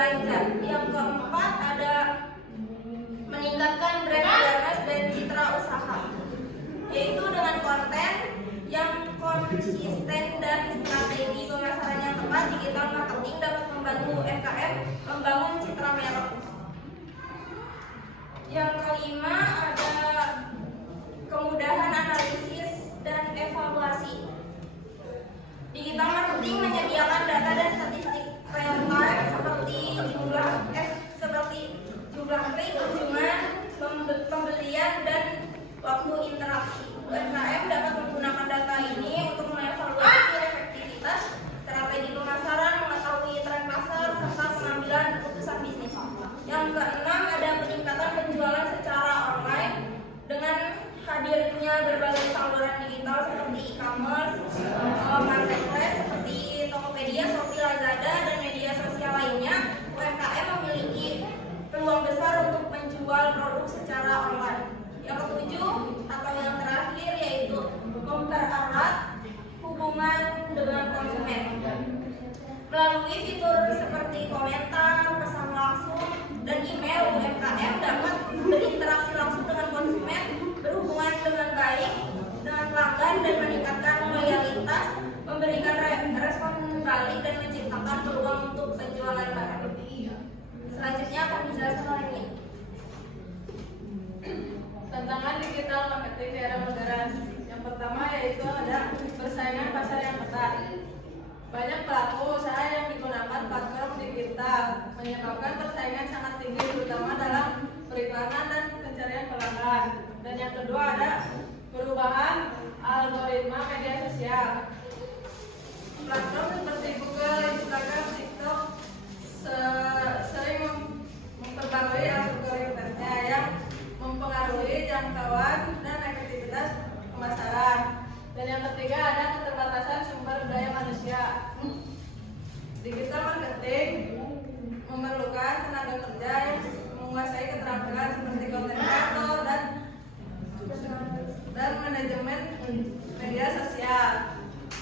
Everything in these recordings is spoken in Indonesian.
berbelanja. Yang keempat ada meningkatkan brand awareness dan citra usaha, yaitu dengan konten yang konsisten dan strategi pemasaran yang tepat. Digital marketing dapat membantu UMKM membangun citra merek. Yang kelima ada kemudahan analisis dan evaluasi. Digital marketing menyediakan data dan statistik real time seperti jumlah klik, kunjungan, pembelian, dan waktu interaksi. UMKM dapat menggunakan data ini untuk mengevaluasi efektivitas strategi pemasaran, mengetahui tren pasar, serta pengambilan keputusan bisnis. Yang keenam ada peningkatan penjualan secara online dengan hadirnya berbagai saluran digital seperti e-commerce, marketplace seperti Tokopedia, Shopee, Lazada, dan media sosial lainnya. UMKM memiliki peluang besar untuk menjual produk secara online. Yang ketujuh atau yang terakhir yaitu mempererat hubungan dengan konsumen melalui fitur seperti komentar, pesan langsung, dan email. UMKM dapat berinteraksi langsung dengan konsumen, berhubungan dengan baik dengan pelanggan, dan meningkatkan loyalitas, memberikan respon balik, dan menciptakan peluang untuk penjualan barang. Selanjutnya akan dijelaskan oleh Min. Tantangan digital marketing di era modern. Yang pertama yaitu ada persaingan pasar yang ketat. Banyak pelaku usaha yang digunakan platform digital menyebabkan persaingan sangat tinggi, terutama dalam periklanan dan pencarian pelanggan. Dan yang kedua ada perubahan algoritma media sosial. Platform seperti Google, Instagram, TikTok sering memperbarui algoritmanya yang mempengaruhi jangkauan dan efektivitas pemasaran. Dan yang ketiga ada keterbatasan sumber daya manusia. Digital marketing memerlukan tenaga kerja yang menguasai keterampilan seperti content creator dan manajemen media sosial.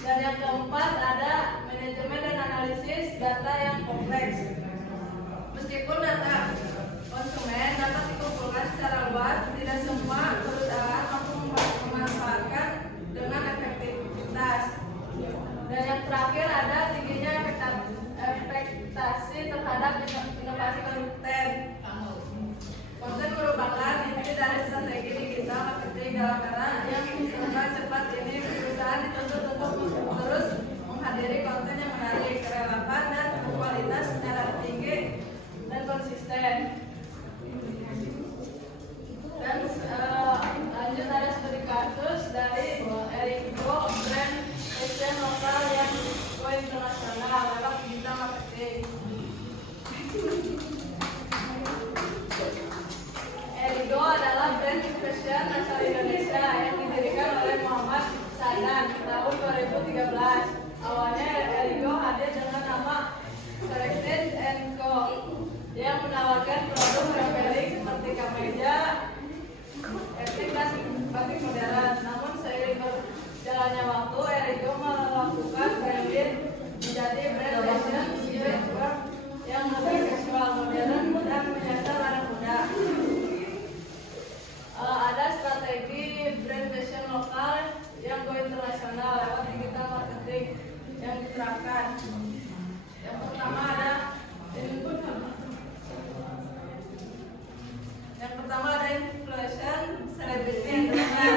Dan yang keempat ada manajemen dan analisis data yang kompleks. Meskipun data konsumen dapat dikumpulkan secara luas, tidak semua perusahaan mampu memanfaatkan dengan efektivitas. Dan yang terakhir ada tingginya ekspektasi terhadap inovasi konten. Konten merupakan inti dari strategi digital marketing dalam era yang serba cepat ini. Perusahaan dituntut untuk terus menghadiri konten yang menarik, relevan, dan berkualitas secara tinggi dan konsisten. Dan lanjut ada studi kasus dari Erigo, brand fashion lokal yang go internasional lewat digital marketing. Erigo adalah brand fashion asal Indonesia yang didirikan oleh Muhammad Sadan tahun 2013. Awalnya Erigo hadir dengan nama Selected & Co yang menawarkan produk traveling seperti kemeja, etik, dan batik modern. Namun seiring berjalannya waktu, Erigo melakukan branding menjadi brand fashion streetwear yang lebih casual, modern, dan menyasar anak muda. Ada strategi brand fashion lokal yang go internasional lewat digital marketing yang diterapkan. Yang pertama ada influencer, selebriti yang terkenal.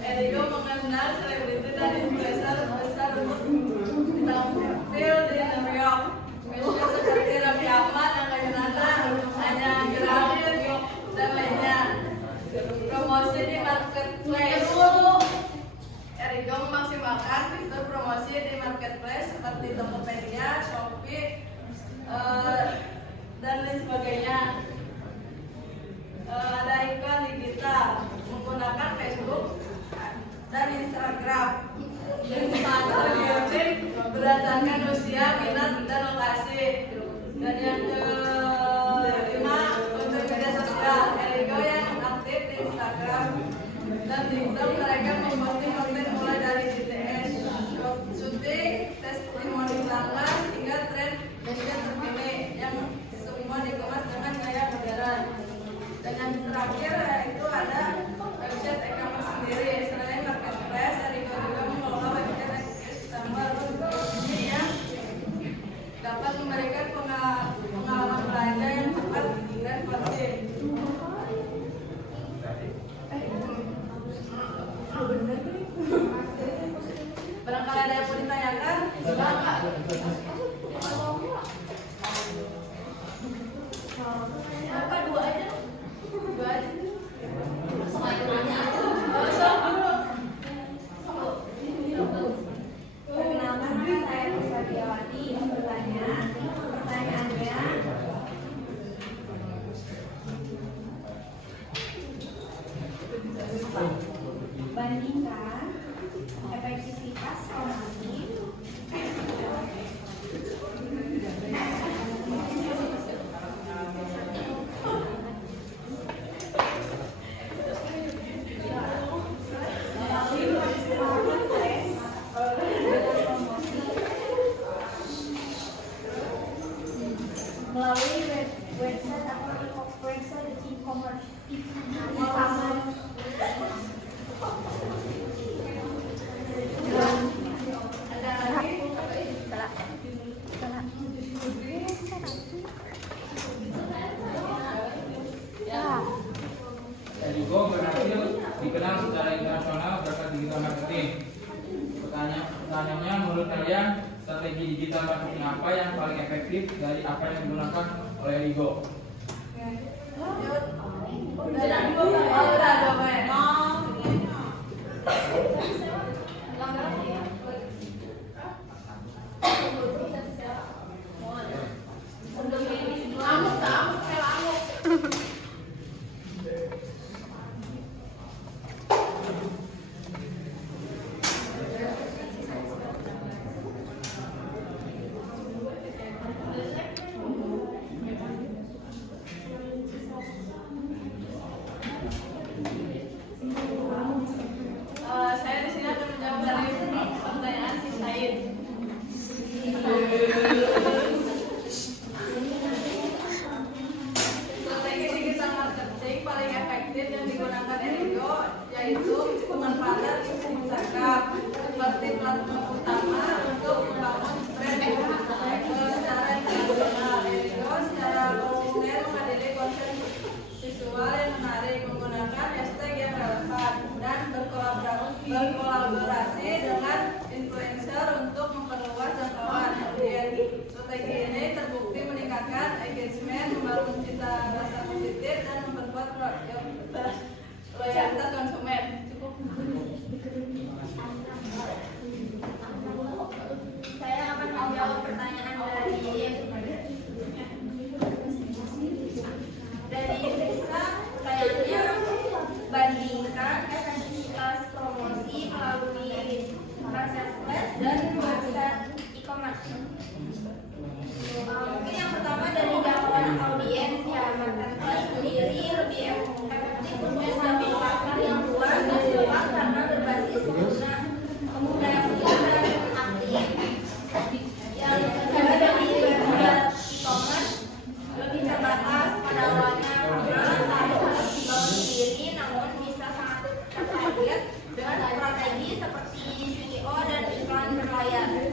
Erigo mengenal selebriti dan influencer besar untuk tampil di New York. Misalnya seperti Raffi Ahmad, Angga Yunana, Anya Geraldine, dan lainnya. Promosi di marketplace. Erigo memaksimalkan fitur promosi di marketplace seperti Tokopedia, Shopee, dan lain sebagainya. Ada iklan digital menggunakan Facebook dan Instagram. Instagram berdasarkan usia, minat, dan lokasi. Dan yang kelima untuk media sosial, Erigo yang aktif di Instagram dan TikTok, mereka memposting konten mulai dari BTS, Barangkali ada yang mau ditanyakan, silakan. Apa dua aja? Dua aja. Perkenalkan, nama saya Puspa Diawati. Pertanyaannya, bandingkan efektivitas promosi melalui website atau website e-commerce. Edigo berhasil dikenal secara internasional berkat digital marketing. Pertanyaannya, menurut kalian strategi digital marketing apa yang paling efektif dari apa yang digunakan oleh Edigo? Saya di sini akan menjawab dari pertanyaan si Said. Strategi digital marketing paling efektif yang digunakan Edigo yaitu pemanfaatan Instagram seperti platform utama untuk membangun brand secara internasional. Edigo secara konsisten menghadiri konten visual yang menarik, menggunakan hashtag yang relevan dan berkolaborasi dengan influencer untuk memperluas jangkauan audiens. Strategi ini terbukti meningkatkan engagement, membangun cita rasa positif dan memperkuat loyalitas konsumen. Cukup. Saya akan menjawab pertanyaan dari Rizka. Pertanyaannya, bandingkan efektivitas promosi melalui marketplace dan website e-commerce. Mungkin yang pertama dari jangkauan audiens, ya marketplace sendiri lebih efektif untuk mencapai pasar yang luas dan cepat karena berbasis pemuda yang muda dan aktif. Yang kedua dari website e-commerce lebih terbatas pada awalnya karena harus dibawa sendiri, namun bisa sangat tertarget dengan strategi seperti SEO dan iklan berlayar.